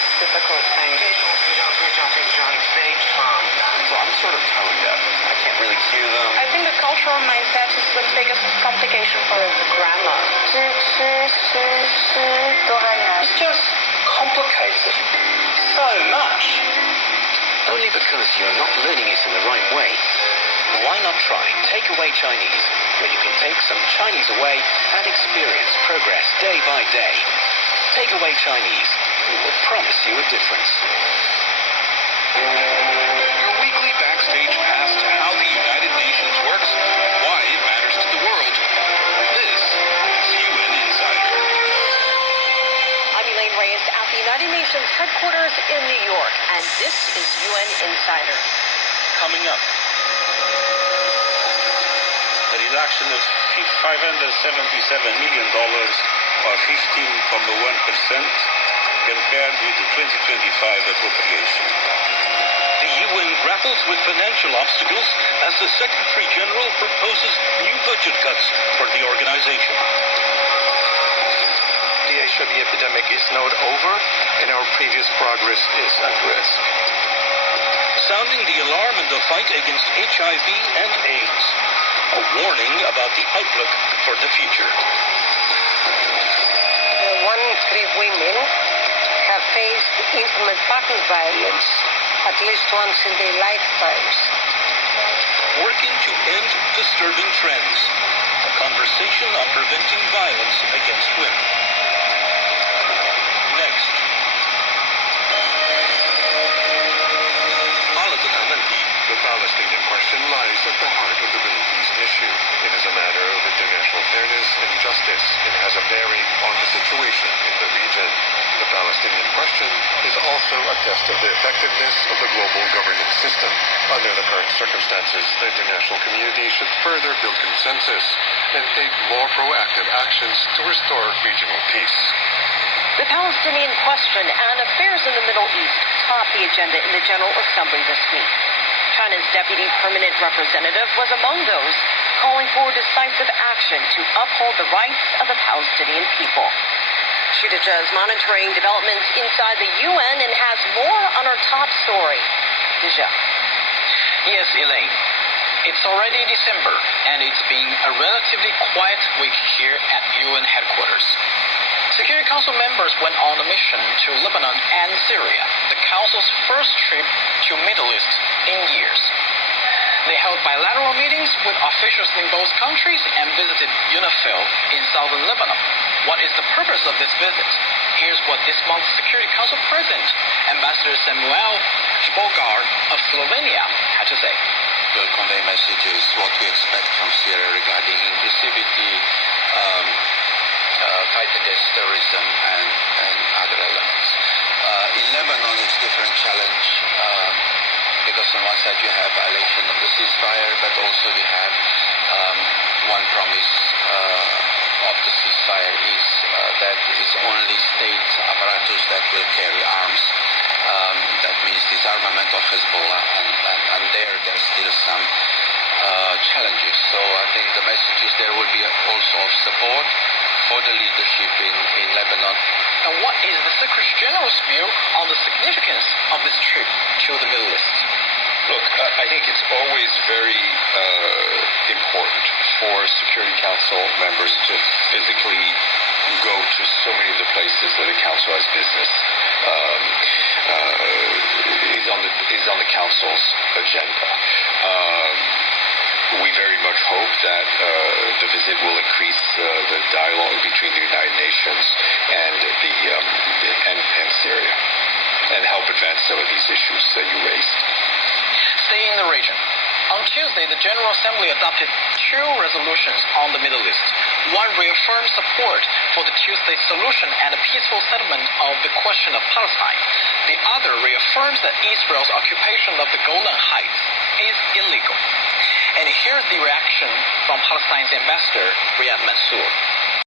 most difficult thing? So I'm sort of tone deaf. I can't really hear them. I think the cultural mindset is the biggest complication for the grammar. It's just complicated so much. Only because you're not learning it in the right way. Why not try Takeaway Chinese, where you can take some Chinese away and experience progress day by day. Takeaway Chinese, we will promise you a difference. Your weekly backstage pass to how the United Nations works and why it matters to the world. This is UN Insider. I'm Elaine Reyes at the United Nations headquarters in New York, and this is UN Insider. Coming up. A reduction of $577 million or 15.1% compared with the 2025 appropriation. The UN grapples with financial obstacles as the Secretary General proposes new budget cuts for the organization. The HIV epidemic is not over, and our previous progress is at risk. Sounding the alarm in the fight against HIV and AIDS. A warning about the outlook for the future. 1-3 women have faced intimate partner violence at least once in their lifetimes. Working to end disturbing trends. A conversation on preventing violence against women. Next. The Palestinian question lies at the heart of the Middle East issue. It is a matter of international fairness and justice. It has a bearing on the situation in the region. The Palestinian question is also a test of the effectiveness of the global governance system. Under the current circumstances, the international community should further build consensus and take more proactive actions to restore regional peace. The Palestinian question and affairs in the Middle East topped the agenda in the General Assembly this week. China's deputy permanent representative was among those calling for decisive action to uphold the rights of the Palestinian people. Shudija is monitoring developments inside the UN and has more on our top story. Dija. Yes, Elaine. It's already December, and it's been a relatively quiet week here at UN headquarters. Security Council members went on a mission to Lebanon and Syria, the Council's first trip to Middle East in years. They held bilateral meetings with officials in both countries and visited UNIFIL in southern Lebanon. What is the purpose of this visit? Here's what this month's Security Council President, Ambassador Samuel Bogar of Slovenia, had to say. The convey messages what we expect from Syria regarding inclusivity, fight against terrorism and other elements. In Lebanon, it's a different challenge because on one side you have violation of the ceasefire, but also you have one promise of the ceasefire is that it's only state apparatus that will carry arms. That means disarmament of Hezbollah, and there's still some challenges. So I think the message is there will be also of support for the leadership in Lebanon. And what is the Secretary General's view on the significance of this trip to the Middle East? Look, I think it's always very important for Security Council members to physically go to so many of the places that a council has business. Is on the council's agenda. We very much hope that the visit will increase the dialogue between the United Nations and Syria, and help advance some of these issues that you raised. Staying in the region. On Tuesday, the General Assembly adopted two resolutions on the Middle East. One reaffirms support for the two-state solution and a peaceful settlement of the question of Palestine. The other reaffirms that Israel's occupation of the Golan Heights is illegal. And here's the reaction from Palestine's ambassador, Riyad Mansour.